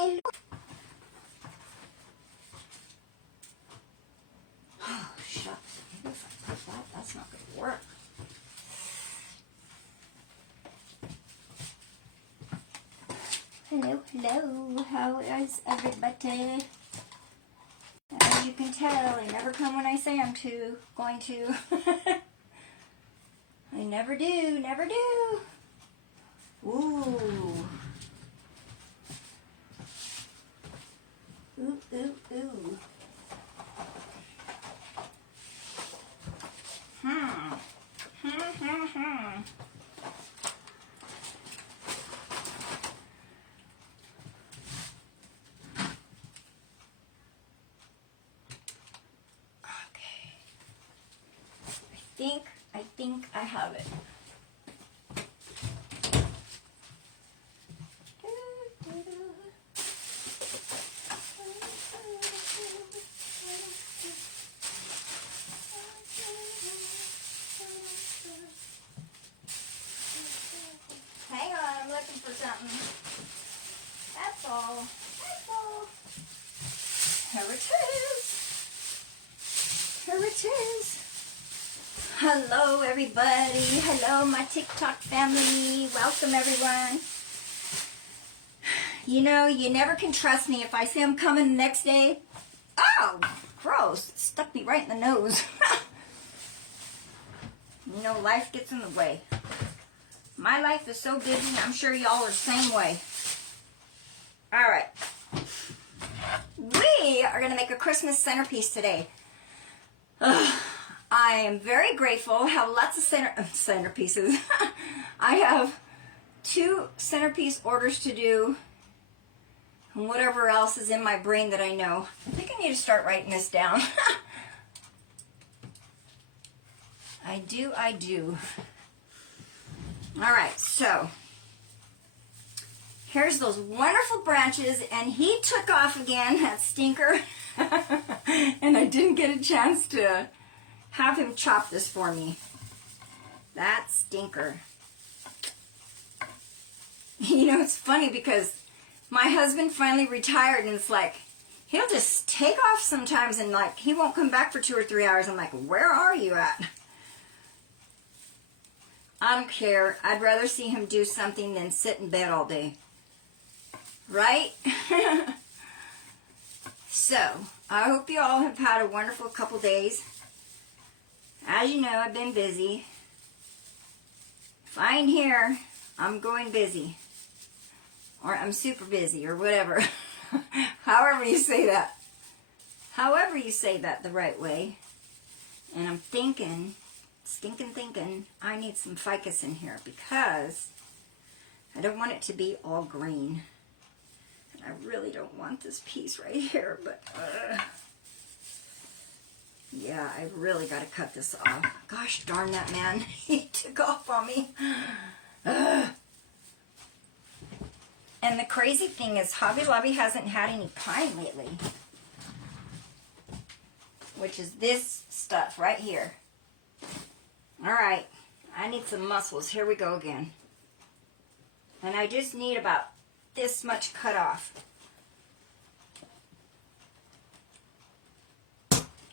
hello. Oh, shucks. Maybe if I put that, that's not going to work. Hello, hello. How is everybody? As you can tell, I never come when I say I'm going to. I never do, never do. Ooh. Ooh, ooh, ooh. I think I have it. Hang on, I'm looking for something. That's all. That's all. Here it is. Here it is. Hello, everybody. Hello, my TikTok family. Welcome, everyone. You know, you never can trust me. If I say I'm coming the next day, oh, gross. It stuck me right in the nose. You know, life gets in the way. My life is so busy, I'm sure y'all are the same way. All right. We are going to make a Christmas centerpiece today. I am very grateful. I have lots of centerpieces. I have 2 centerpiece orders to do. And whatever else is in my brain that I know. I think I need to start writing this down. I do. All right, so here's those wonderful branches, and he took off again, that stinker. And I didn't get a chance to have him chop this for me. That stinker. You know, it's funny because my husband finally retired, and it's like, he'll just take off sometimes, and like, he won't come back for 2 or 3 hours. I'm like, where are you at? I don't care. I'd rather see him do something than sit in bed all day. Right? So, I hope you all have had a wonderful couple days. As you know, I've been busy. If I ain't here, I'm going busy. Or I'm super busy, or whatever. However you say that. However you say that the right way. And I'm thinking, I need some ficus in here because I don't want it to be all green. And I really don't want this piece right here, but yeah, I really got to cut this off. Gosh darn that man. He took off on me. And the crazy thing is Hobby Lobby hasn't had any pine lately. Which is this stuff right here. Alright, I need some muscles. Here we go again. And I just need about this much cut off.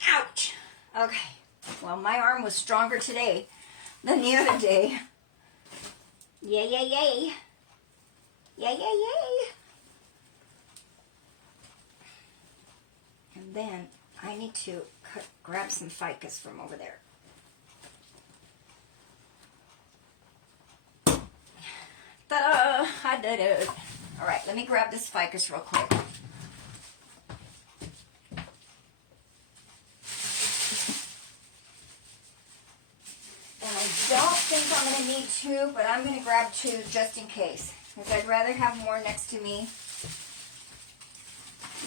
Ouch! Okay, well my arm was stronger today than the other day. Yay, yay, yay. Yay, yay, yay. And then I need to grab some ficus from over there. Ta-da! I did it. All right, let me grab this ficus real quick. And I don't think I'm going to need 2, but I'm going to grab 2 just in case. Because I'd rather have more next to me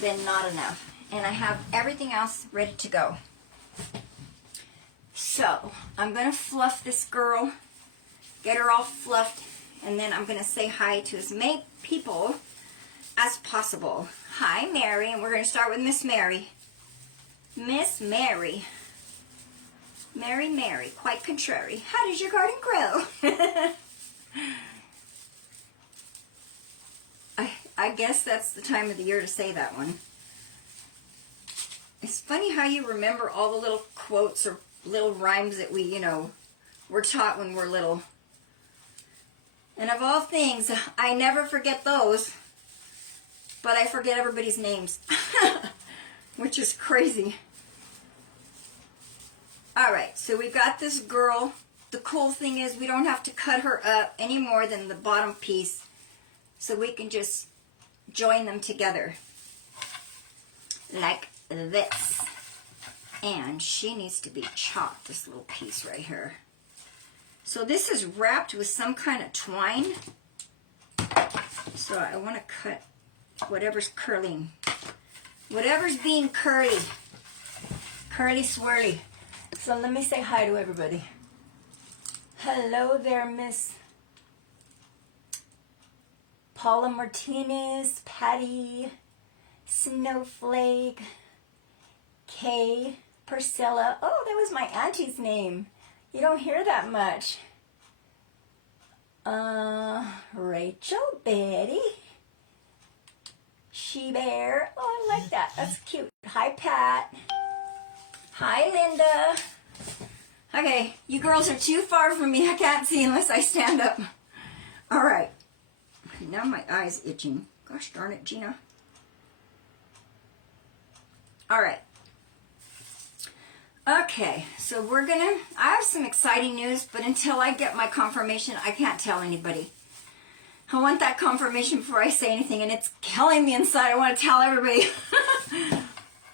than not enough. And I have everything else ready to go. So, I'm going to fluff this girl, get her all fluffed, and then I'm going to say hi to as many people as possible. Hi, Mary, and we're going to start with Miss Mary. Miss Mary. Mary, quite contrary. How does your garden grow? I guess that's the time of the year to say that one. It's funny how you remember all the little quotes or little rhymes that we, were taught when we're little. And of all things, I never forget those, but I forget everybody's names, which is crazy. All right, so we got this girl. The cool thing is we don't have to cut her up any more than the bottom piece, so we can just join them together like this. And she needs to be chopped, this little piece right here. So this is wrapped with some kind of twine. So I want to cut whatever's curling. Whatever's being curly. Curly swirly. So let me say hi to everybody. Hello there, Miss Paula Martinez, Patty, Snowflake, Kay, Priscilla. Oh, that was my auntie's name. You don't hear that much. Rachel, Betty, She Bear. Oh, I like that. That's cute. Hi, Pat. Hi, Linda. Okay, you girls are too far from me. I can't see unless I stand up. All right. Now my eye's itching. Gosh darn it, Gina. All right. Okay, so I have some exciting news, but until I get my confirmation, I can't tell anybody. I want that confirmation before I say anything, and it's killing me inside. I want to tell everybody.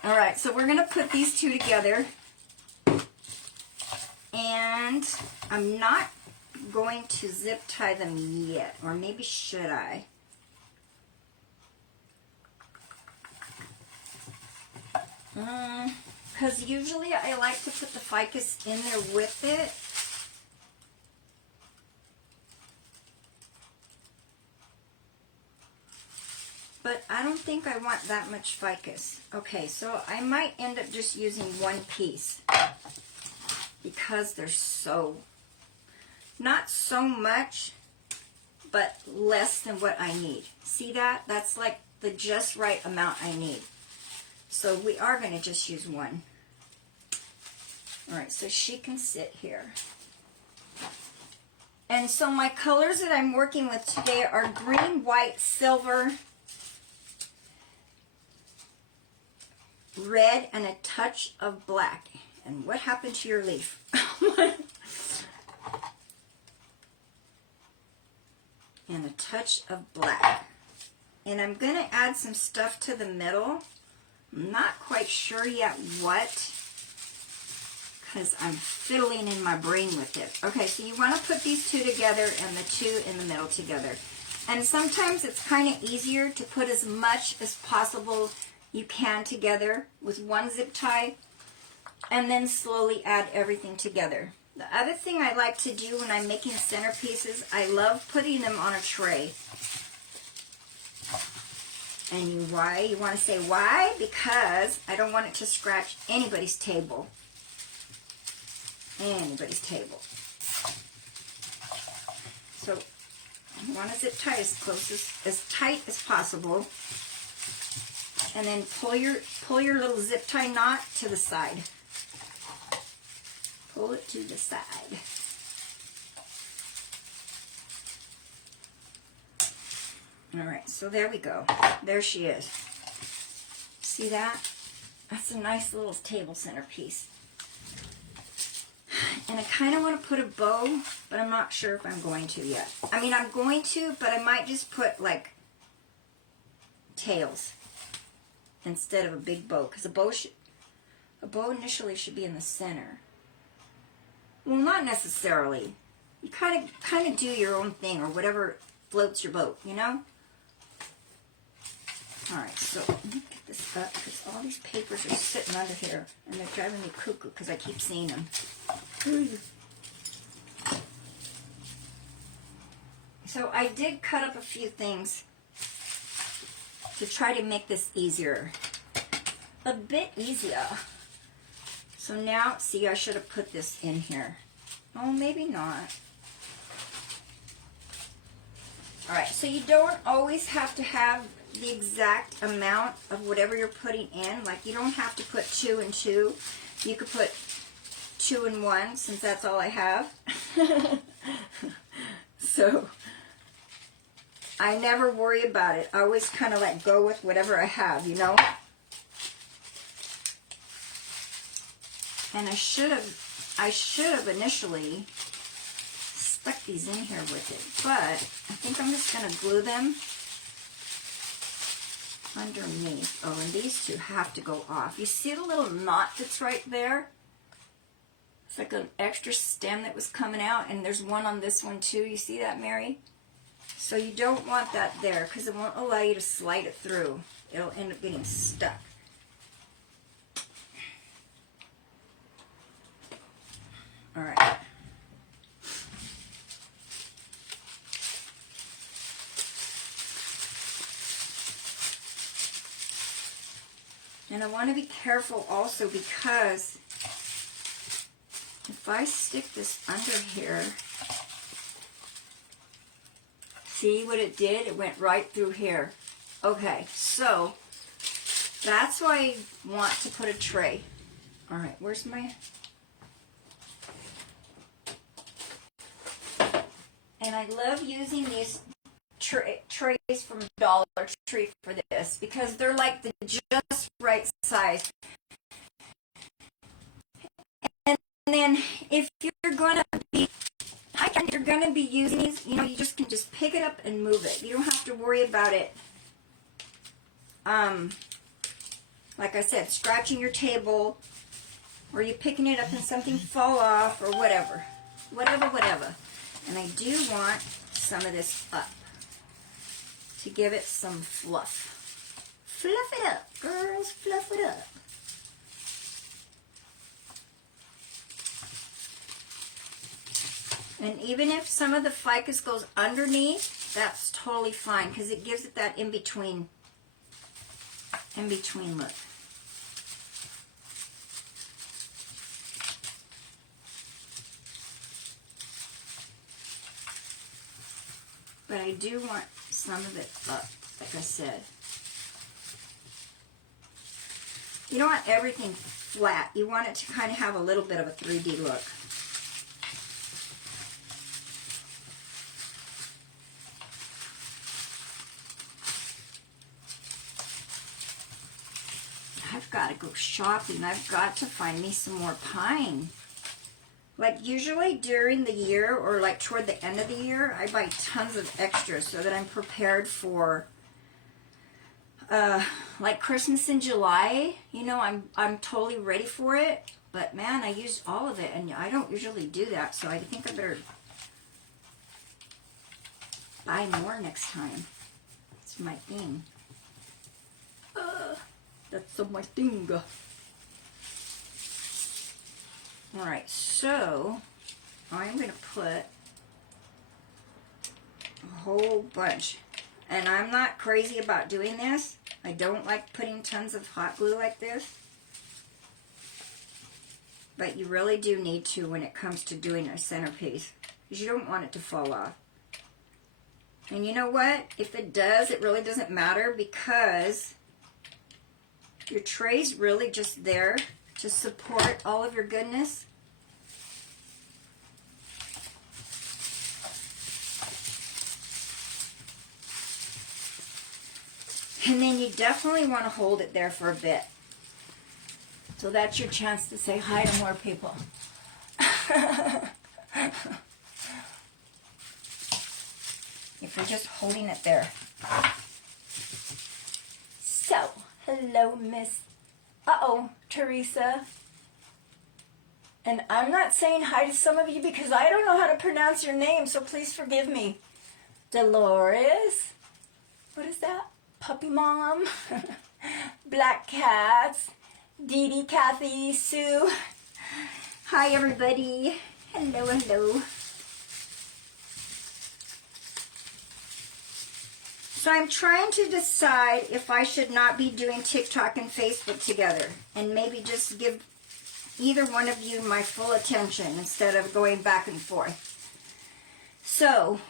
All right, so we're going to put these two together. And I'm not going to zip tie them yet, or maybe should I? Because usually I like to put the ficus in there with it. But I don't think I want that much ficus. Okay, so I might end up just using one piece because there's not so much, but less than what I need. See that? That's like the just right amount I need. So we are going to just use one. All right, so she can sit here. And so my colors that I'm working with today are green, white, silver, red, and a touch of black. And what happened to your leaf? And a touch of black. And I'm going to add some stuff to the middle. I'm not quite sure yet what, because I'm fiddling in my brain with it. Okay, so you want to put these two together and the two in the middle together. And sometimes it's kind of easier to put as much as possible you can together with one zip tie, and then slowly add everything together. The other thing I like to do when I'm making centerpieces, I love putting them on a tray. And why? You want to say why? Because I don't want it to scratch anybody's table. Anybody's table. So you want to zip tie as tight as possible. And then pull your little zip tie knot to the side. Pull it to the side. All right, so there we go. There she is. See that? That's a nice little table centerpiece. And I kind of want to put a bow, but I'm not sure if I'm going to yet. I mean, I'm going to, but I might just put like tails instead of a big bow, because a bow initially should be in the center. Well, not necessarily. You kind of do your own thing, or whatever floats your boat, you know? All right, so let me get this up, because all these papers are sitting under here, and they're driving me cuckoo because I keep seeing them. So I did cut up a few things to try to make this easier. A bit easier. So now, see, I should have put this in here. Oh, maybe not. All right, so you don't always have to have the exact amount of whatever you're putting in. Like, you don't have to put 2 and 2. You could put 2 and 1, since that's all I have. So I never worry about it. I always kind of like go with whatever I have, you know. And I should have initially stuck these in here with it, but I think I'm just going to glue them underneath. Oh, and these two have to go off. You see the little knot that's right there? It's like an extra stem that was coming out, and there's one on this one too. You see that, Mary? So you don't want that there because it won't allow you to slide it through. It'll end up getting stuck. All right. And I want to be careful also, because if I stick this under here, see what it did? It went right through here. Okay, so that's why I want to put a tray. All right, where's my... And I love using these trays from Dollar Tree for this, because they're like the just right size. And then if you're going to be using these, you know, you just can just pick it up and move it. You don't have to worry about it, like I said, scratching your table, or you picking it up and something fall off, or whatever. And I do want some of this up to give it some fluff. Fluff it up, girls, fluff it up. And even if some of the ficus goes underneath, that's totally fine, because it gives it that in-between look. But I do want some of it up, like I said. You don't want everything flat. You want it to kind of have a little bit of a 3D look. I've got to go shopping. I've got to find me some more pine. Like, usually during the year, or like toward the end of the year, I buy tons of extras so that I'm prepared for like Christmas in July. You know, I'm totally ready for it. But man, I used all of it, and I don't usually do that, so I think I better buy more next time. It's my thing. That's my thing. Alright, so I'm going to put a whole bunch. And I'm not crazy about doing this. I don't like putting tons of hot glue like this. But you really do need to when it comes to doing a centerpiece, because you don't want it to fall off. And you know what? If it does, it really doesn't matter, because your tray's really just there to support all of your goodness. And then you definitely want to hold it there for a bit. So that's your chance to say hi to more people. If you're just holding it there. So, hello, Miss Teresa. And I'm not saying hi to some of you because I don't know how to pronounce your name, so please forgive me. Dolores. What is that? Puppy Mom. Black Cats. Dee Dee, Kathy, Sue. Hi, everybody. Hello, hello. So I'm trying to decide if I should not be doing TikTok and Facebook together, and maybe just give either one of you my full attention instead of going back and forth. So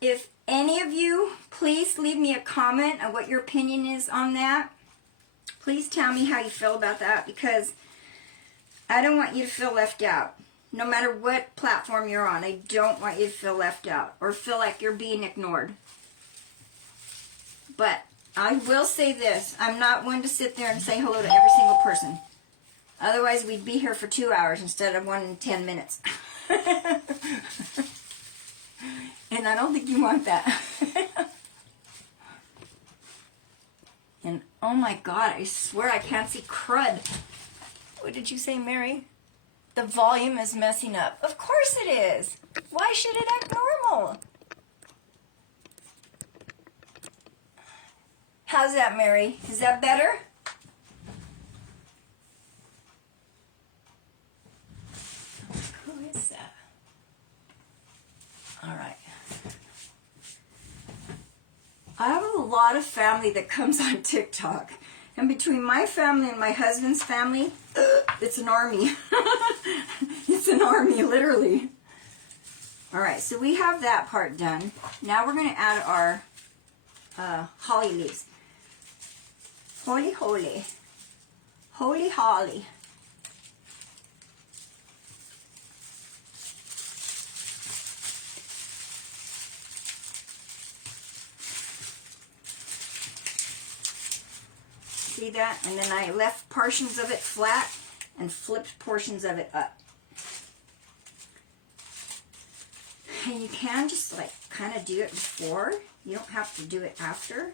If any of you, please leave me a comment on what your opinion is on that. Please tell me how you feel about that, because I don't want you to feel left out. No matter what platform you're on, I don't want you to feel left out or feel like you're being ignored. But I will say this. I'm not one to sit there and say hello to every single person. Otherwise, we'd be here for 2 hours instead of 1 in 10 minutes. And I don't think you want that. And oh my God, I swear I can't see crud. What did you say, Mary? The volume is messing up. Of course it is. Why should it act normal? How's that, Mary? Is that better? Who is that? All right. I have a lot of family that comes on TikTok. And between my family and my husband's family, it's an army. It's an army, literally. All right, so we have that part done. Now we're going to add our holly leaves. Holy, holy. Holy holly. See that? And then I left portions of it flat and flipped portions of it up. And you can just like kind of do it before. You don't have to do it after.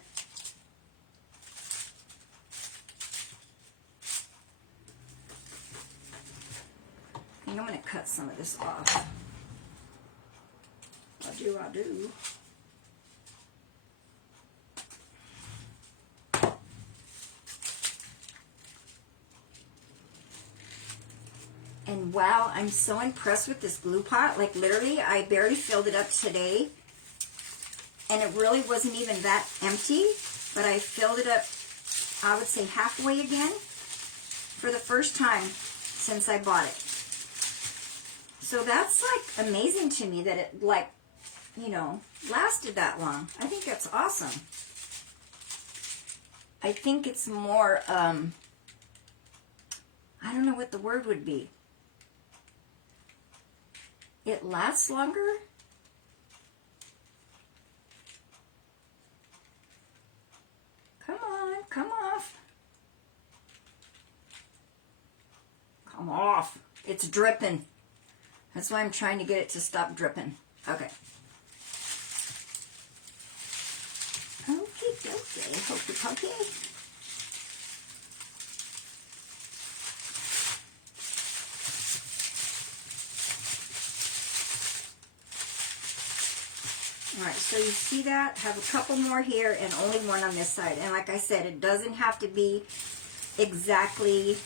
I think I'm going to cut some of this off. I do. And wow, I'm so impressed with this glue pot. Like literally, I barely filled it up today. And it really wasn't even that empty. But I filled it up, I would say halfway again. For the first time since I bought it. So that's like amazing to me that it like, you know, lasted that long. I think that's awesome. I think it's more, I don't know what the word would be. It lasts longer? Come on, come off. Come off. It's dripping. That's why I'm trying to get it to stop dripping. Okay. Okay, hokey pokey. Alright, so you see that? Have a couple more here and only one on this side. And like I said, it doesn't have to be exactly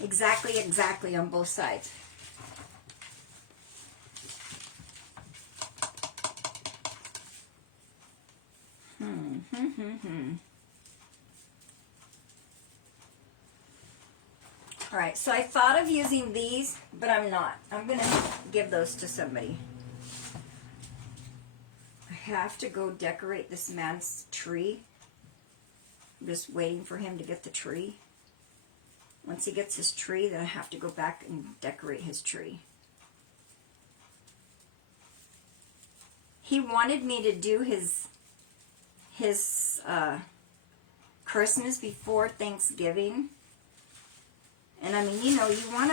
on both sides. Alright, so I thought of using these, but I'm not. I'm going to give those to somebody. I have to go decorate this man's tree. I'm just waiting for him to get the tree. Once he gets his tree, then I have to go back and decorate his tree. He wanted me to do his Christmas before Thanksgiving. And I mean, you know, you want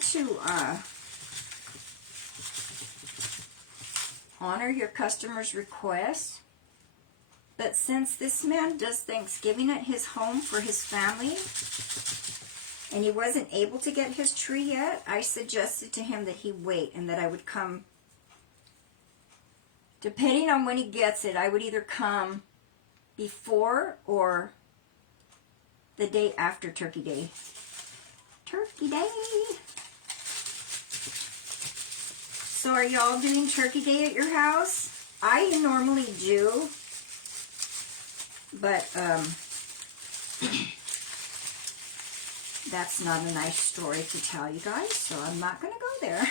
to honor your customer's request. But since this man does Thanksgiving at his home for his family, and he wasn't able to get his tree yet, I suggested to him that he wait and that I would come. Depending on when he gets it, I would either come before or the day after Turkey Day. Turkey Day! So are y'all doing Turkey Day at your house? I normally do. But, that's not a nice story to tell you guys, so I'm not going to go there.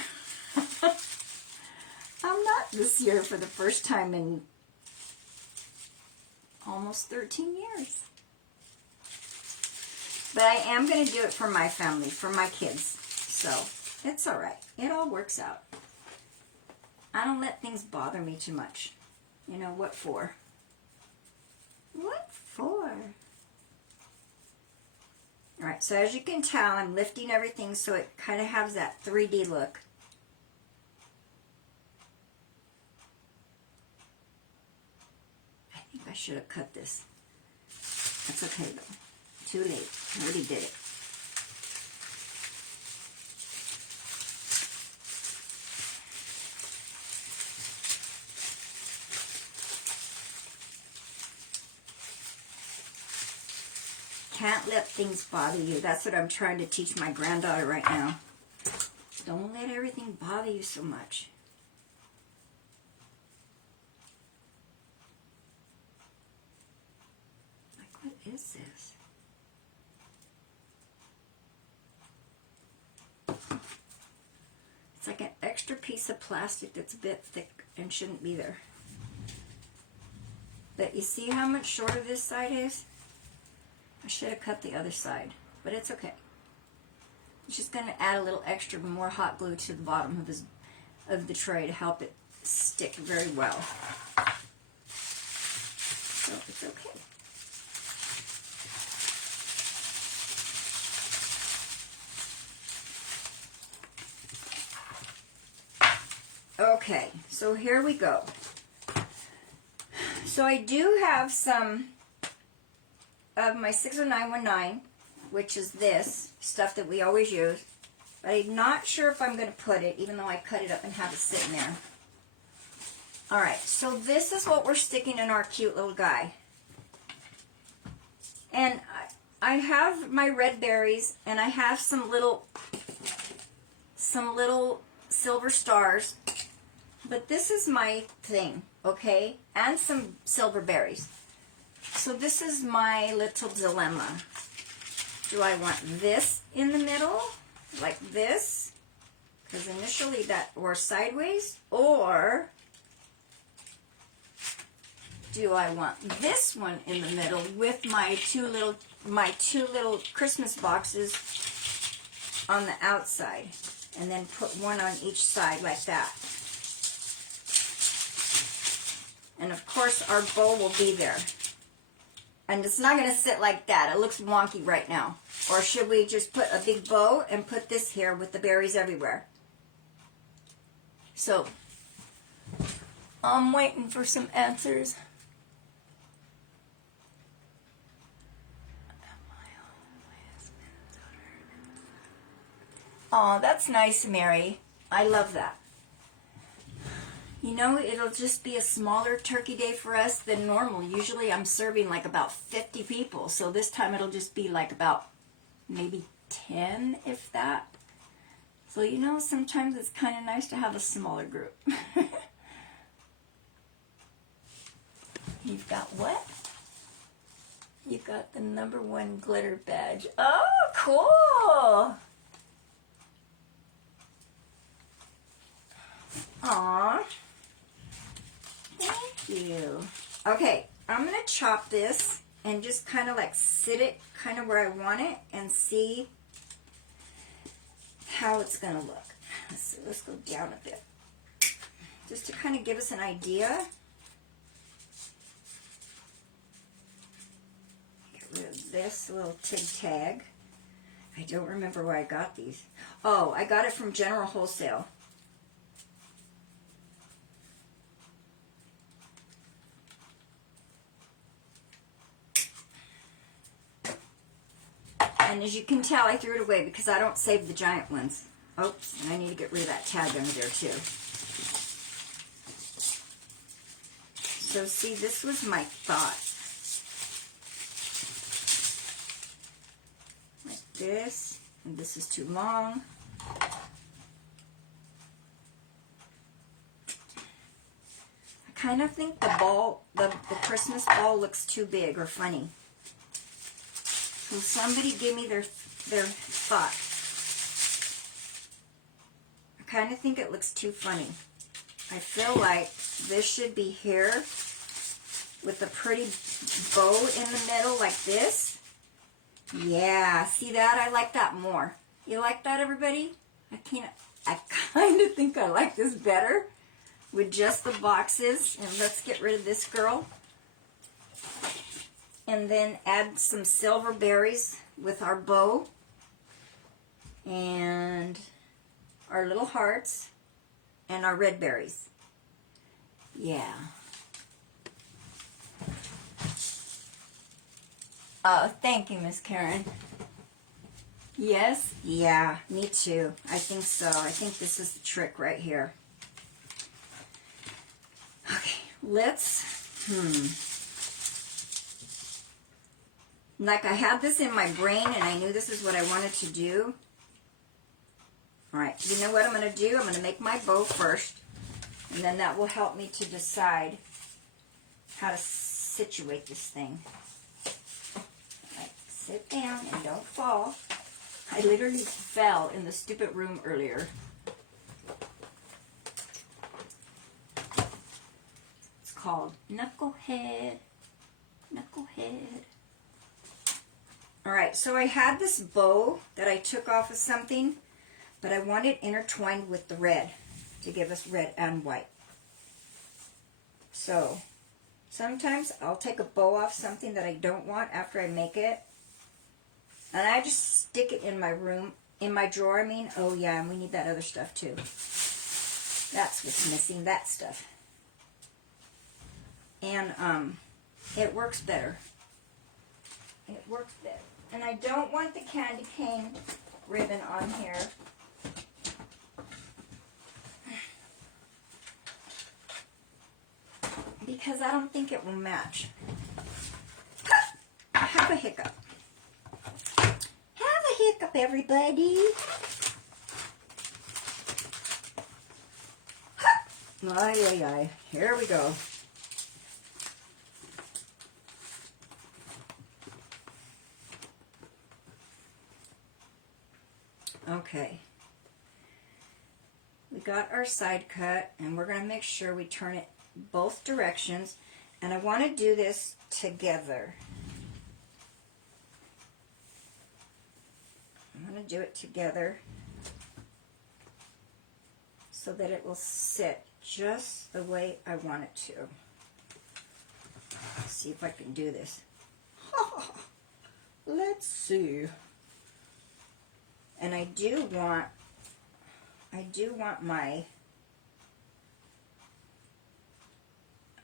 I'm not this year for the first time in almost 13 years. But I am going to do it for my family, for my kids. So it's all right. It all works out. I don't let things bother me too much. You know, what for? What for? All right, so as you can tell, I'm lifting everything so it kind of has that 3D look. I think I should have cut this. That's okay though. Too late. I already did it. Can't let things bother you. That's what I'm trying to teach my granddaughter right now. Don't let everything bother you so much. Like, what is this? It's like an extra piece of plastic that's a bit thick and shouldn't be there. But you see how much shorter this side is? I should have cut the other side, but it's okay. It's just going to add a little extra more hot glue to the bottom of the tray to help it stick very well. So it's okay. Okay, so here we go. So I do have some of my 60919, which is this stuff that we always use, but I'm not sure if I'm going to put it, even though I cut it up and have it sitting there. Alright, so this is what we're sticking in our cute little guy. And I have my red berries, and I have some little silver stars, but this is my thing, okay? And some silver berries. So this is my little dilemma. Do I want this in the middle, like this? Because initially that, or sideways, or do I want this one in the middle with my two little Christmas boxes on the outside, and then put one on each side like that? And of course our bow will be there. And it's not going to sit like that. It looks wonky right now. Or should we just put a big bow and put this here with the berries everywhere? So, I'm waiting for some answers. Oh, that's nice, Mary. I love that. You know, it'll just be a smaller turkey day for us than normal. Usually I'm serving like about 50 people. So this time it'll just be like about maybe 10, if that. So, you know, sometimes it's kind of nice to have a smaller group. You've got what? You've got the #1 glitter badge. Oh, cool! Aww. Thank you. Okay, I'm going to chop this and just kind of like sit it kind of where I want it and see how it's going to look. Let's go down a bit. Just to kind of give us an idea. Get rid of this little tig tag. I don't remember where I got these. Oh, I got it from General Wholesale. And as you can tell, I threw it away because I don't save the giant ones. Oops, and I need to get rid of that tag under there too. So see, this was my thought. Like this, and this is too long. I kind of think the ball, the Christmas ball looks too big or funny. So somebody give me their thought. I kind of think it looks too funny. I feel like this should be here with a pretty bow in the middle like this. Yeah, see that? I like that more. You like that, everybody? I kind of think I like this better with just the boxes. And let's get rid of this girl. And then add some silver berries with our bow. And our little hearts. And our red berries. Yeah. Oh, thank you, Miss Karen. Yes? Yeah, me too. I think so. I think this is the trick right here. Okay, let's, Like I had this in my brain and I knew this is what I wanted to do. Alright, you know what I'm going to do? I'm going to make my bow first. And then that will help me to decide how to situate this thing. Alright, sit down and don't fall. I literally fell in the stupid room earlier. It's called Knucklehead. Knucklehead. Alright, so I had this bow that I took off of something, but I want it intertwined with the red to give us red and white. So, sometimes I'll take a bow off something that I don't want after I make it, and I just stick it in my room, in my drawer, I mean. Oh yeah, and we need that other stuff too. That's what's missing, that stuff. And it works better. It works better. And I don't want the candy cane ribbon on here. Because I don't think it will match. Have a hiccup. Have a hiccup, everybody. Ay, ay, ay. Here we go. Okay. We got our side cut, and we're going to make sure we turn it both directions. And I want to do this together. I'm going to do it together so that it will sit just the way I want it to. Let's see if I can do this. Let's see. And I do want my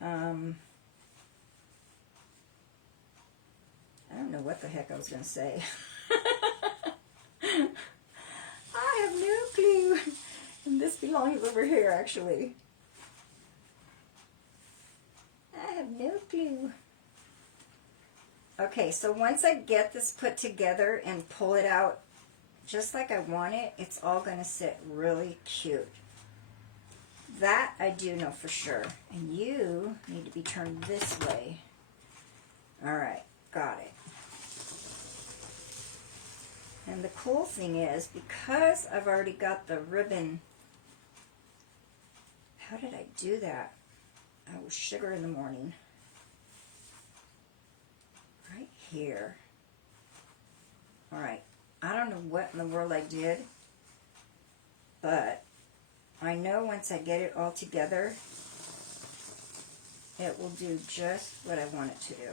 I don't know what the heck I was going to say. I have no clue. And this belongs over here, actually. I have no clue. Okay, so once I get this put together and pull it out just like I want it, it's all going to sit really cute. That I do know for sure. And you need to be turned this way. Alright, got it. And the cool thing is, because I've already got the ribbon, how did I do that? I was sugar in the morning. Right here. Alright, I don't know what in the world I did, but I know once I get it all together, it will do just what I want it to do.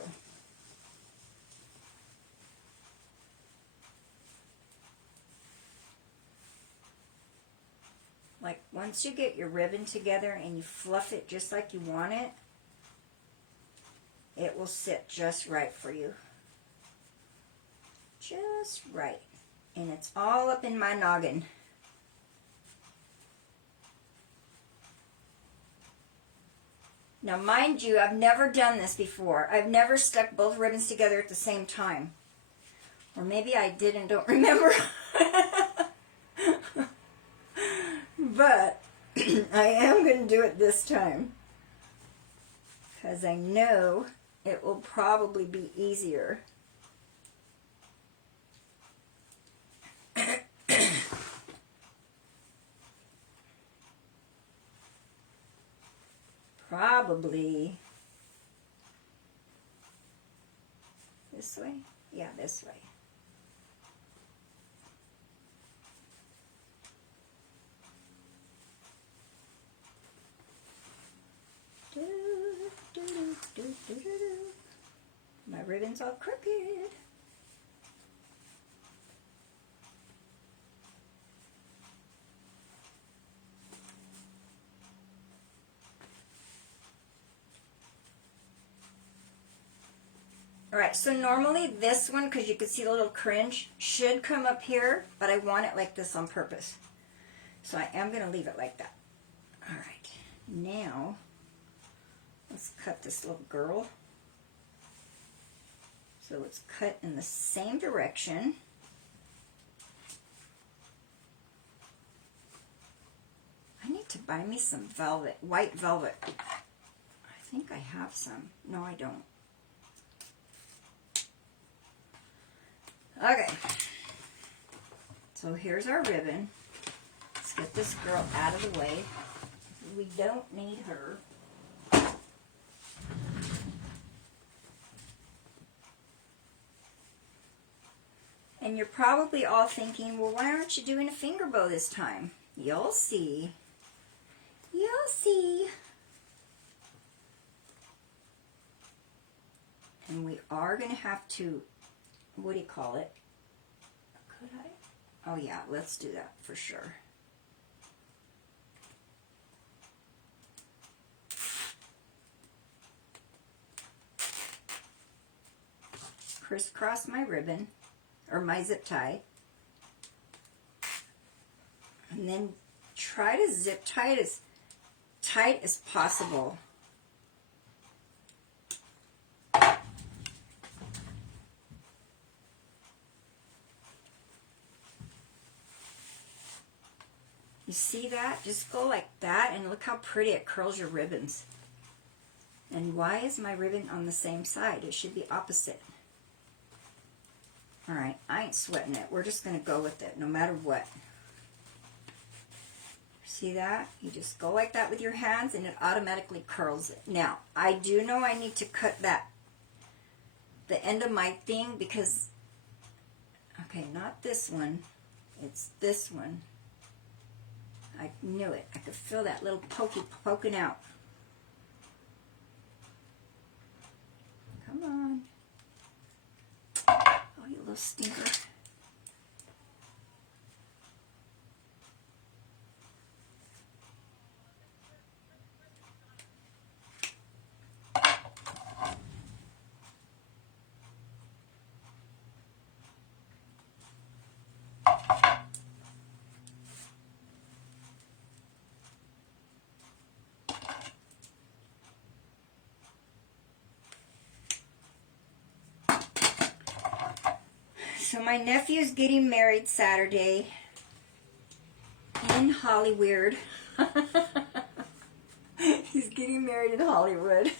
Like, once you get your ribbon together and you fluff it just like you want it, it will sit just right for you. Just right. And it's all up in my noggin. Now, mind you, I've never done this before. I've never stuck both ribbons together at the same time. Or maybe I did and don't remember. But I am going to do it this time. Because I know it will probably be easier. probably this way. Yeah, this way. My ribbon's all crooked. Alright, so normally this one, because you can see the little cringe, should come up here, but I want it like this on purpose. So I am going to leave it like that. Alright, now let's cut this little girl. So it's cut in the same direction. I need to buy me some velvet, white velvet. I think I have some. No, I don't. Okay. So here's our ribbon. Let's get this girl out of the way. We don't need her. And you're probably all thinking, well, why aren't you doing a finger bow this time? You'll see. You'll see. And we are going to have to, what do you call it? Could I? Oh yeah, let's do that for sure. Crisscross my ribbon, or my zip tie. And then try to zip tie it as tight as possible. You see that? Just go like that, and look how pretty it curls your ribbons. And why is my ribbon on the same side? It should be opposite. Alright, I ain't sweating it. We're just going to go with it, no matter what. See that? You just go like that with your hands, and it automatically curls it. Now, I do know I need to cut that, the end of my thing, because, okay, not this one. It's this one. I knew it. I could feel that little pokey poking out. Come on. Oh, you little stinker. So my nephew's getting married Saturday in Hollywood. He's getting married in Hollywood.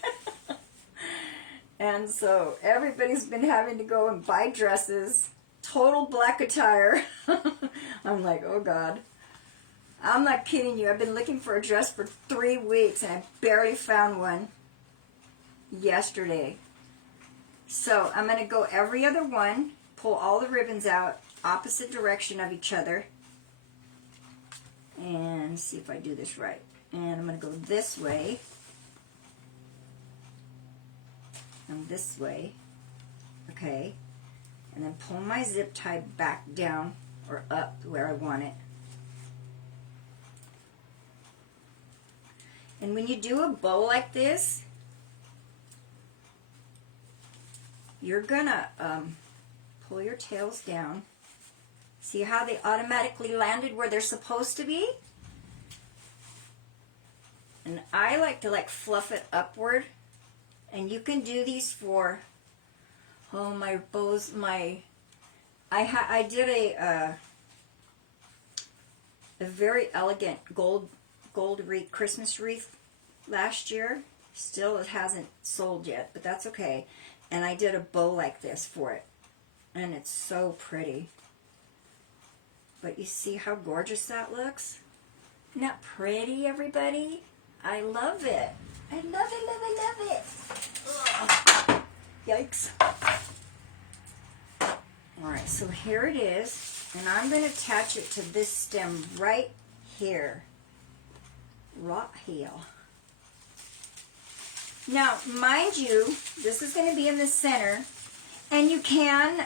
And so everybody's been having to go and buy dresses, total black attire. I'm like, oh God. I'm not kidding you. I've been looking for a dress for 3 weeks and I barely found one yesterday. So I'm going to go every other one. Pull all the ribbons out, opposite direction of each other. And see if I do this right. And I'm going to go this way. And this way. Okay. And then pull my zip tie back down or up where I want it. And when you do a bow like this, you're going to pull your tails down. See how they automatically landed where they're supposed to be? And I like to fluff it upward. And you can do these for, oh, my bows, I did a very elegant gold wreath, Christmas wreath last year. Still, it hasn't sold yet, but that's okay. And I did a bow like this for it. And it's so pretty. But you see how gorgeous that looks? Isn't that pretty, everybody? I love it. I love it, love it, love it. Ugh. Yikes. Alright, so here it is. And I'm going to attach it to this stem right here. Right here. Now, mind you, this is going to be in the center. And you can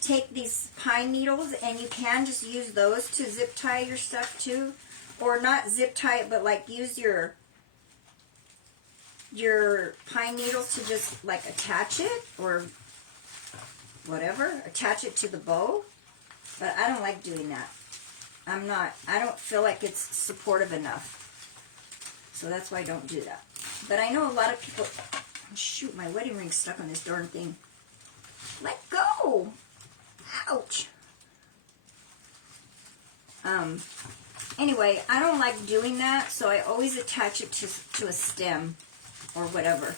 take these pine needles and you can just use those to zip tie your stuff too. Or not zip tie it, but like use your pine needles to just like attach it or whatever. Attach it to the bow. But I don't like doing that. I don't feel like it's supportive enough. So that's why I don't do that. But I know a lot of people... Shoot, my wedding ring's stuck on this darn thing. Let go! Ouch! Anyway, I don't like doing that, so I always attach it to a stem or whatever.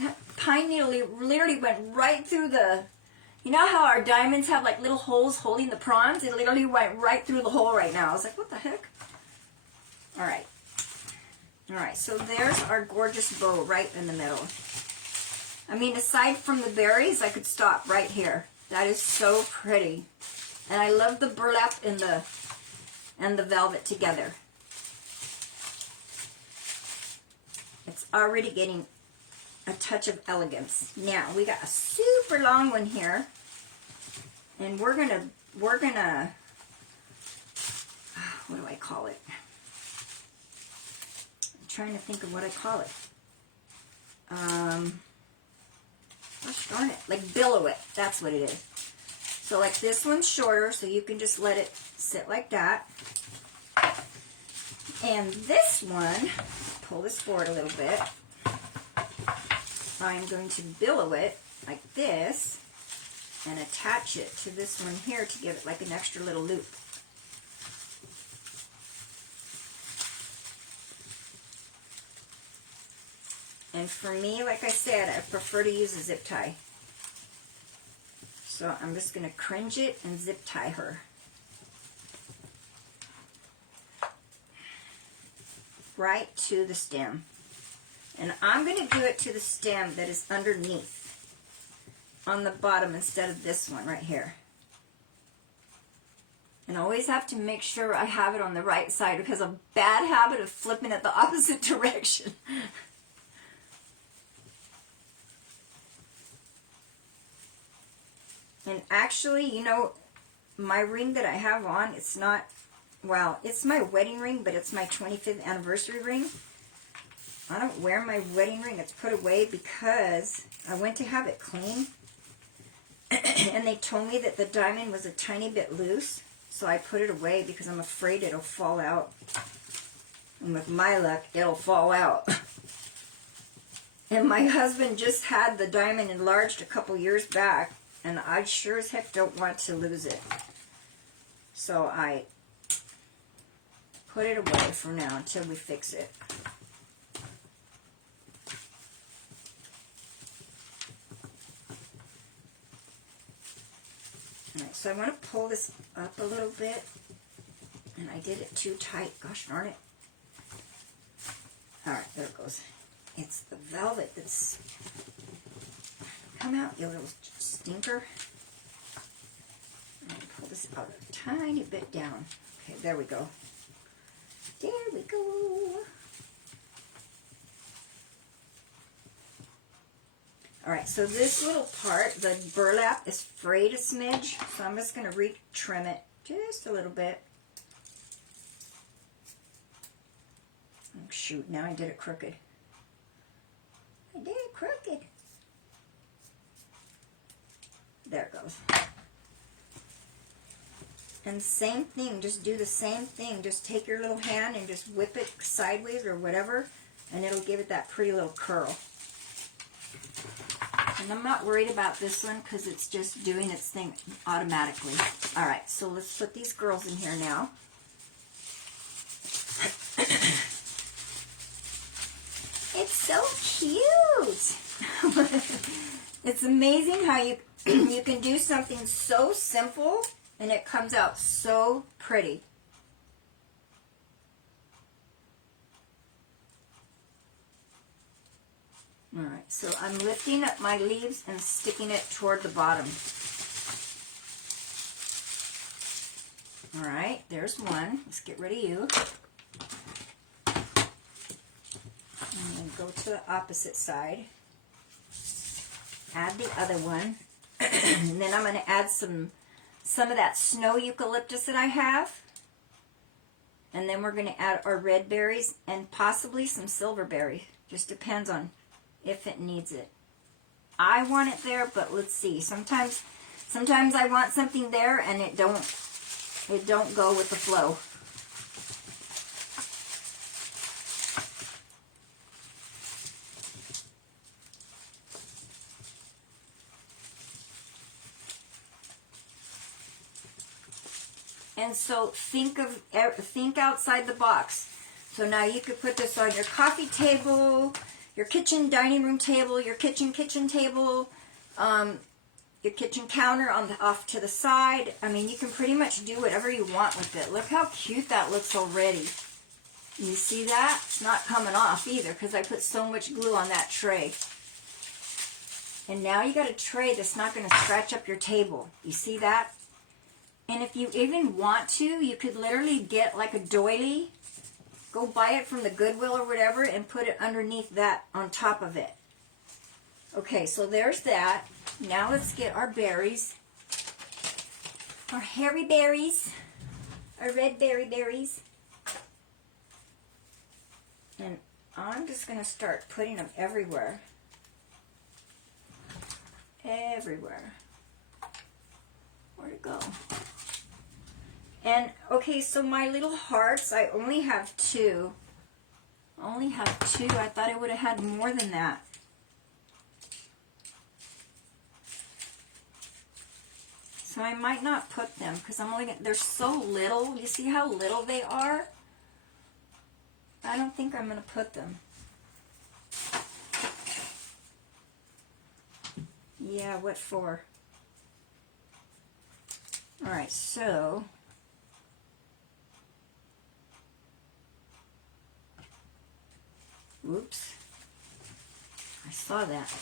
That pine needle literally went right through the... You know how our diamonds have like little holes holding the prawns? It literally went right through the hole right now. I was like, what the heck? Alright. Alright, so there's our gorgeous bow right in the middle. I mean, aside from the berries, I could stop right here. That is so pretty. And I love the burlap and the velvet together. It's already getting a touch of elegance. Now, we got a super long one here. And we're gonna, what do I call it? I'm trying to think of what I call it. Gosh darn it, like billow it, that's what it is. So like this one's shorter, so you can just let it sit like that. And this one, pull this forward a little bit. I'm going to billow it like this and attach it to this one here to give it like an extra little loop. And for me, like I said, I prefer to use a zip tie. So I'm just going to cringe it and zip tie her. Right to the stem. And I'm going to do it to the stem that is underneath on the bottom instead of this one right here. And I always have to make sure I have it on the right side because of a bad habit of flipping it the opposite direction. And actually, you know, my ring that I have on, it's not, well, it's my wedding ring, but it's my 25th anniversary ring. I don't wear my wedding ring. It's put away because I went to have it clean. And they told me that the diamond was a tiny bit loose. So I put it away because I'm afraid it'll fall out. And with my luck, it'll fall out. And my husband just had the diamond enlarged a couple years back. And I sure as heck don't want to lose it. So I put it away for now until we fix it. Alright, so I want to pull this up a little bit. And I did it too tight. Gosh darn it. Alright, there it goes. It's the velvet that's... Come out, you little stinker. I'm going to pull this out a tiny bit down. Okay, there we go. There we go. Alright, so this little part, the burlap, is frayed a smidge. So I'm just going to re-trim it just a little bit. Oh, shoot, now I did it crooked. I did it crooked. There it goes. And same thing, just do the same thing. Just take your little hand and just whip it sideways or whatever, and it'll give it that pretty little curl. And I'm not worried about this one because it's just doing its thing automatically. Alright, so let's put these girls in here now. It's so cute! It's amazing how you you can do something so simple and it comes out so pretty. All right, so I'm lifting up my leaves and sticking it toward the bottom. All right, there's one. Let's get rid of you. And then go to the opposite side. Add the other one. And then I'm going to add some of that snow eucalyptus that I have. And then we're going to add our red berries and possibly some silverberry. Just depends on if it needs it. I want it there, but let's see. Sometimes I want something there and it don't go with the flow. And so think outside the box. So now you could put this on your coffee table, your kitchen dining room table, your kitchen table, your kitchen counter off to the side. I mean, you can pretty much do whatever you want with it. Look how cute that looks already. You see that? It's not coming off either because I put so much glue on that tray. And now you got a tray that's not going to scratch up your table. You see that? And if you even want to, you could literally get like a doily, go buy it from the Goodwill or whatever, and put it underneath that on top of it. Okay, so there's that. Now let's get our berries. Our hairy berries. Our red berries. And I'm just going to start putting them everywhere. Everywhere. Where'd it go? And, okay, so my little hearts, I only have 2. I only have 2. I thought I would have had more than that. So I might not put them because I'm only they're so little. You see how little they are? I don't think I'm going to put them. Yeah, what for? All right, so oops. I saw that.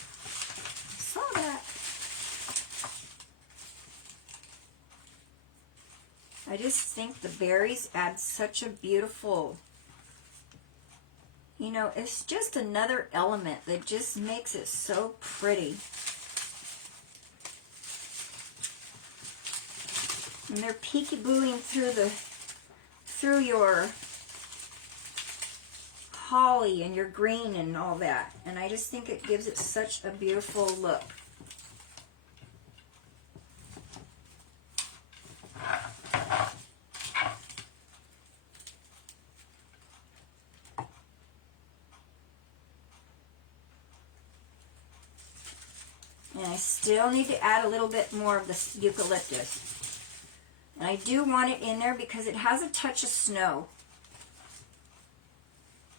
I just think the berries add such a beautiful, you know, it's just another element that just makes it so pretty. And they're peekabooing through your holly and your green and all that. And I just think it gives it such a beautiful look. And I still need to add a little bit more of the eucalyptus. And I do want it in there because it has a touch of snow.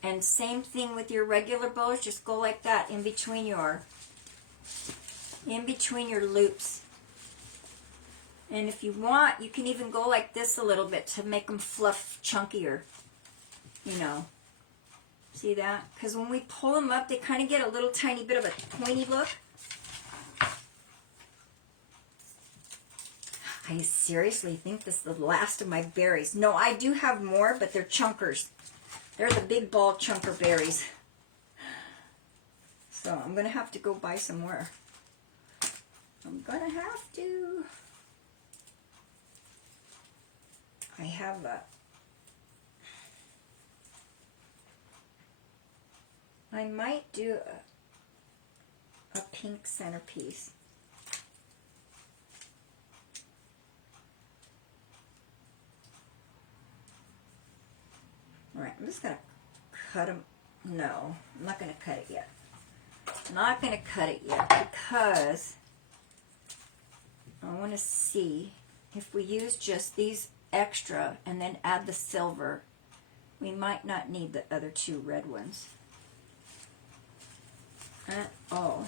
And same thing with your regular bows, just go like that in between your loops. And if you want, you can even go like this a little bit to make them fluff chunkier, you know. See that? Because when we pull them up, they kind of get a little tiny bit of a pointy look. I seriously think this is the last of my berries. No, I do have more, but they're chunkers. They're the big ball chunker berries. So I'm going to have to go buy some more. I'm going to have to. I have I might do a pink centerpiece. All right, I'm just going to cut them. No, I'm not going to cut it yet. I'm not going to cut it yet because I want to see if we use just these extra and then add the silver, we might not need the other 2 red ones at all.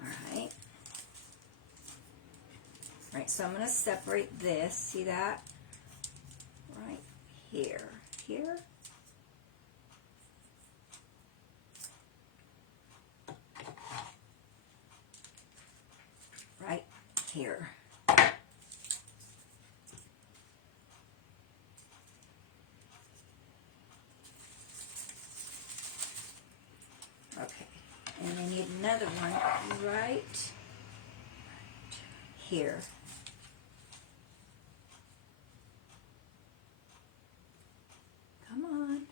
All right. All right, so I'm going to separate this. See that? Right here. here. Okay, and I need another one right here. Come on.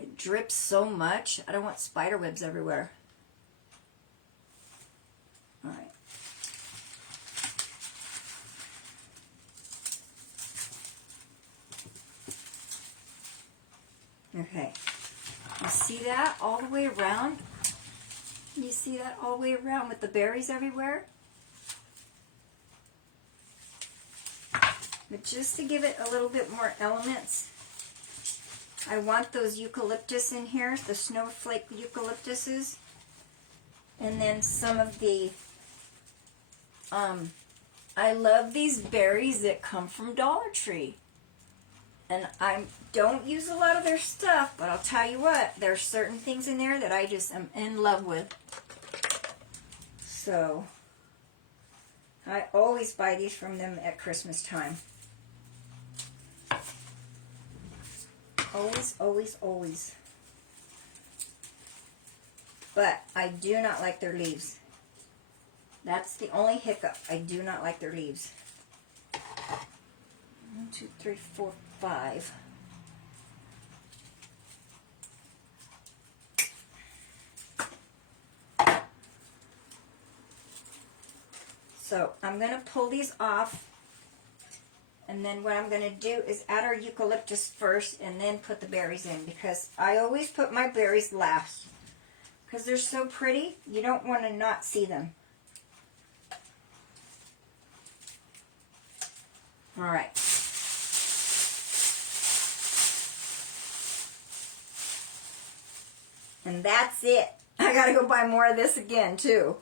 It drips so much. I don't want spider webs everywhere. All right. Okay. You see that all the way around? You see that all the way around with the berries everywhere? But just to give it a little bit more elements, I want those eucalyptus in here, the snowflake eucalyptuses. And then some of the, I love these berries that come from Dollar Tree. And I don't use a lot of their stuff, but I'll tell you what, there's certain things in there that I just am in love with. So, I always buy these from them at Christmas time. Always, always, always. But I do not like their leaves. That's the only hiccup. I do not like their leaves. 1, 2, 3, 4, 5. So I'm going to pull these off, and then what I'm going to do is add our eucalyptus first and then put the berries in, because I always put my berries last because they're so pretty. You don't want to not see them. All right. And that's it. I got to go buy more of this again too.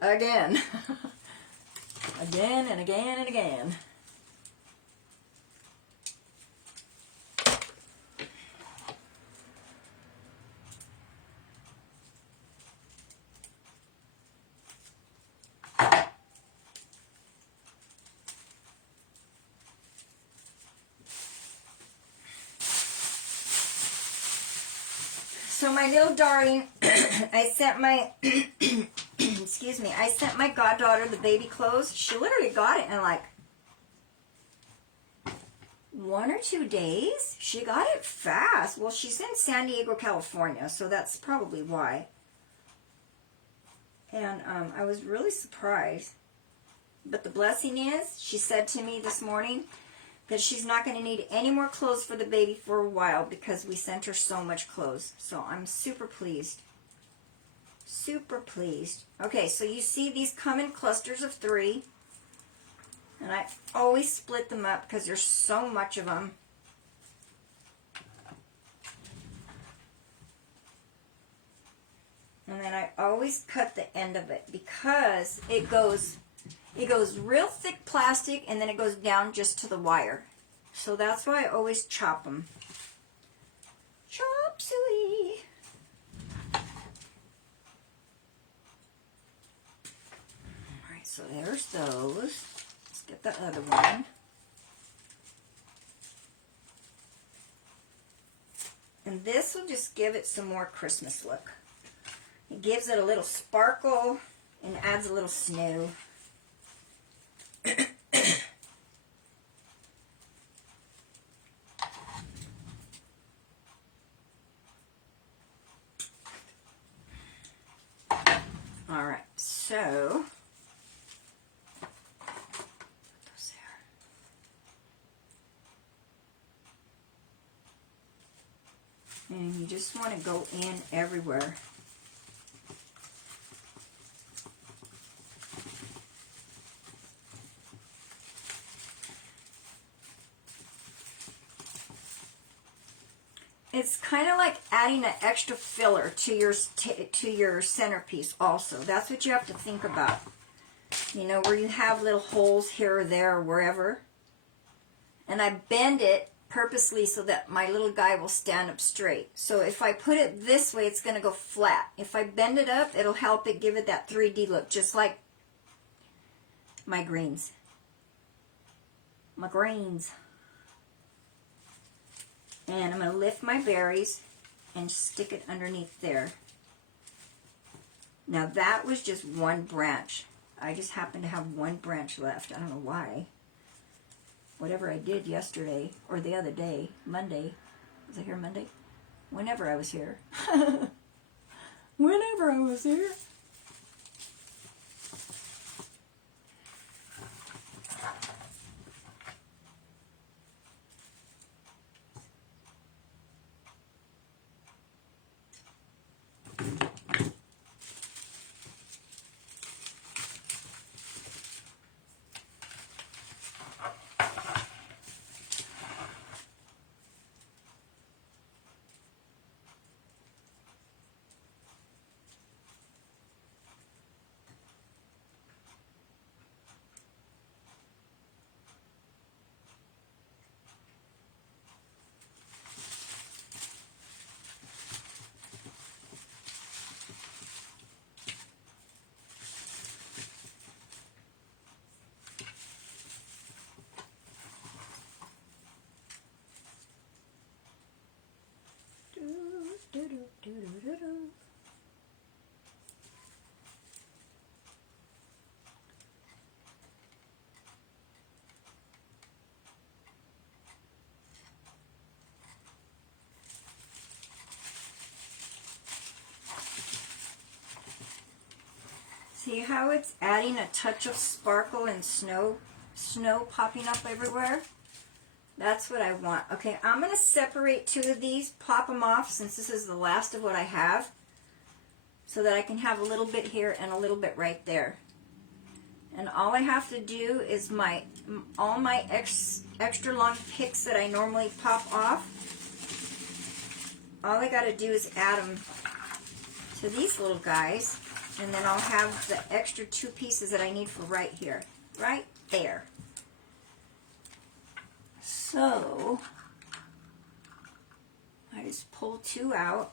Again. Again and again and again. So my little darling, I sent my, excuse me, I sent my goddaughter the baby clothes. She literally got it in like 1 or 2 days. She got it fast. Well, she's in San Diego, California, so that's probably why. And I was really surprised. But the blessing is, she said to me this morning that she's not going to need any more clothes for the baby for a while because we sent her so much clothes. So I'm super pleased. Super pleased. Okay, so you see these come in clusters of 3. And I always split them up because there's so much of them. And then I always cut the end of it because it goes real thick plastic and then it goes down just to the wire. So that's why I always chop them. Chop suey. Alright, so there's those. Let's get the other one. And this will just give it some more Christmas look. It gives it a little sparkle and adds a little snow. All right, so put those there. And you just want to go in everywhere. It's kind of like adding an extra filler to your centerpiece also. That's what you have to think about. You know, where you have little holes here or there or wherever. And I bend it purposely so that my little guy will stand up straight. So if I put it this way, it's going to go flat. If I bend it up, it'll help it give it that 3D look. Just like my greens. My greens. And I'm going to lift my berries and stick it underneath there. Now that was just one branch. I just happen to have one branch left. I don't know why. Whatever I did yesterday, or the other day, Monday. Was I here Monday? Whenever I was here. Whenever I was here. See how it's adding a touch of sparkle and snow popping up everywhere? That's what I want. Okay, I'm going to separate two of these, pop them off since this is the last of what I have, so that I can have a little bit here and a little bit right there. And all I have to do is all my extra long picks that I normally pop off, all I got to do is add them to these little guys, and then I'll have the extra two pieces that I need for right here, right there. So, I just pull two out.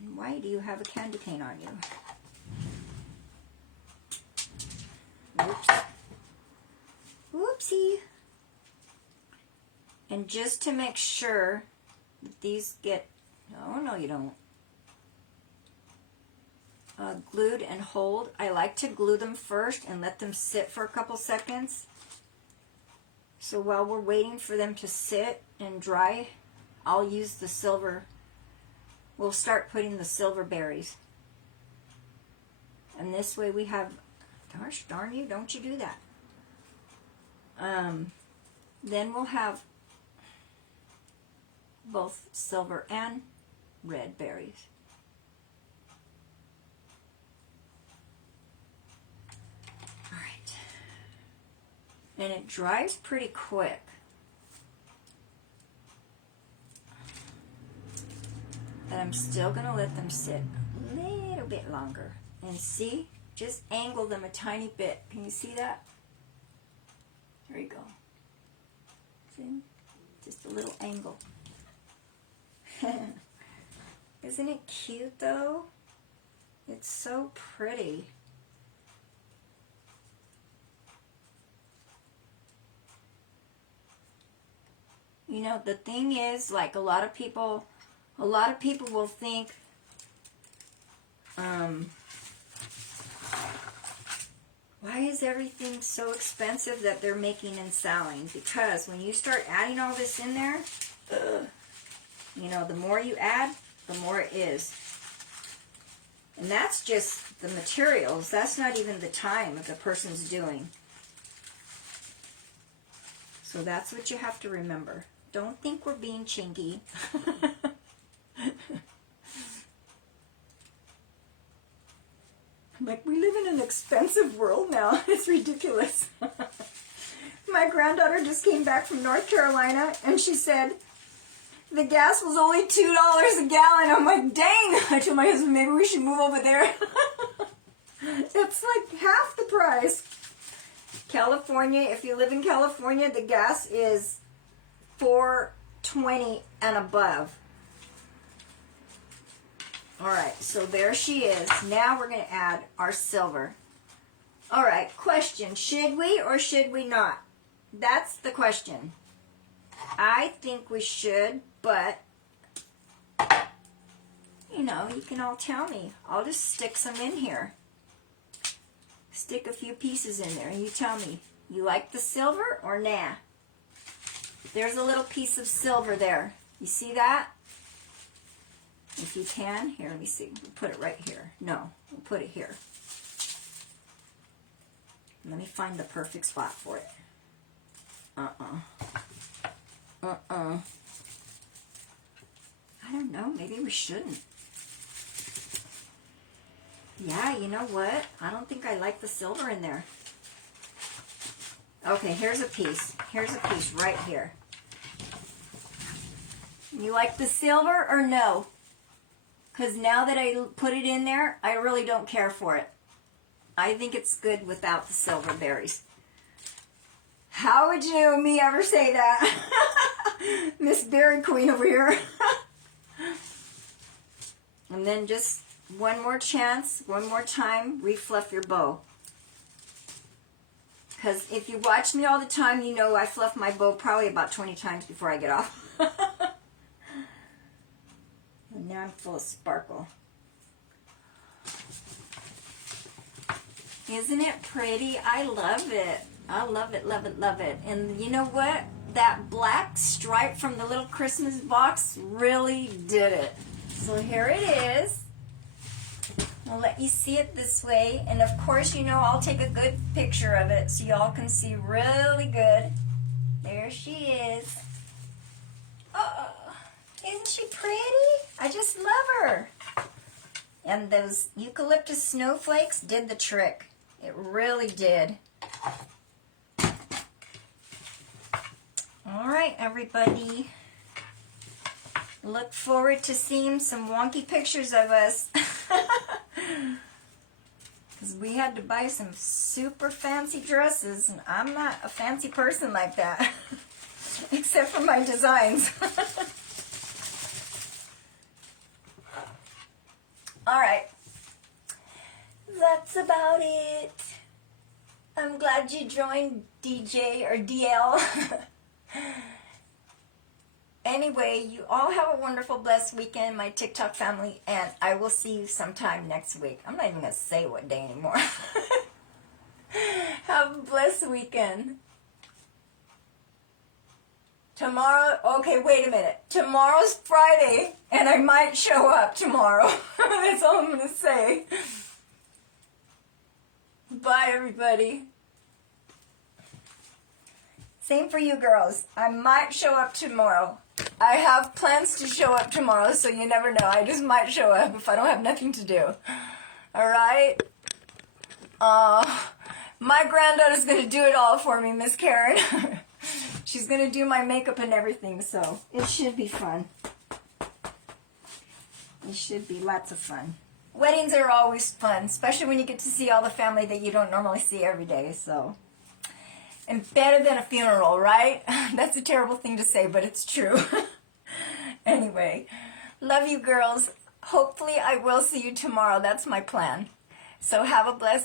And why do you have a candy cane on you? Oops. Whoopsie. And just to make sure that these get, oh no you don't, glued and hold, I like to glue them first and let them sit for a couple seconds. So while we're waiting for them to sit and dry, I'll use the silver. We'll start putting the silver berries. And this way we have, gosh darn you, don't you do that. Then we'll have both silver and red berries. And it dries pretty quick. But I'm still going to let them sit a little bit longer. And see, just angle them a tiny bit. Can you see that? There you go. See? Just a little angle. Isn't it cute though? It's so pretty. You know, the thing is, like a lot of people will think, why is everything so expensive that they're making and selling? Because when you start adding all this in there, you know, the more you add, the more it is. And that's just the materials. That's not even the time that the person's doing. So that's what you have to remember. Don't think we're being chinky. Like, we live in an expensive world now. It's ridiculous. My granddaughter just came back from North Carolina, and she said the gas was only $2 a gallon. I'm like, dang. I told my husband, maybe we should move over there. It's like half the price. California, if you live in California, the gas is $4.20 and above. Alright, so there she is. Now we're going to add our silver. All right, question. Should we or should we not? That's the question. I think we should, but, you know, you can all tell me. I'll just stick some in here. Stick a few pieces in there, and you tell me, you like the silver or nah? There's a little piece of silver there. You see that? If you can, here, let me see. We'll put it right here. No, we'll put it here. Let me find the perfect spot for it. I don't know. Maybe we shouldn't. Yeah, you know what? I don't think I like the silver in there. Okay, here's a piece. Here's a piece right here. You like the silver or no? Because now that I put it in there, I really don't care for it. I think it's good without the silver berries. How would you me ever say that? Miss Berry Queen over here. And then just one more chance, one more time, refluff your bow. Because if you watch me all the time, you know I fluff my bow probably about 20 times before I get off. And now I'm full of sparkle. Isn't it pretty? I love it. I love it, love it, love it. And you know what? That black stripe from the little Christmas box really did it. So here it is. I'll let you see it this way. And of course, you know, I'll take a good picture of it so y'all can see really good. There she is. Oh, isn't she pretty? I just love her. And those eucalyptus snowflakes did the trick. It really did. All right, everybody. Look forward to seeing some wonky pictures of us. Because we had to buy some super fancy dresses, and I'm not a fancy person like that. Except for my designs. All right. That's about it. I'm glad you joined, DJ or DL. Anyway, you all have a wonderful, blessed weekend, my TikTok family, and I will see you sometime next week. I'm not even going to say what day anymore. Have a blessed weekend. Tomorrow, okay, wait a minute. Tomorrow's Friday, and I might show up tomorrow. That's all I'm going to say. Bye, everybody. Same for you girls. I might show up tomorrow. I have plans to show up tomorrow, so you never know. I just might show up if I don't have nothing to do. Alright? My granddaughter's going to do it all for me, Miss Karen. She's going to do my makeup and everything, so it should be fun. It should be lots of fun. Weddings are always fun, especially when you get to see all the family that you don't normally see every day, so. And better than a funeral, right? That's a terrible thing to say, but it's true. Anyway, love you girls. Hopefully I will see you tomorrow. That's my plan. So have a blessed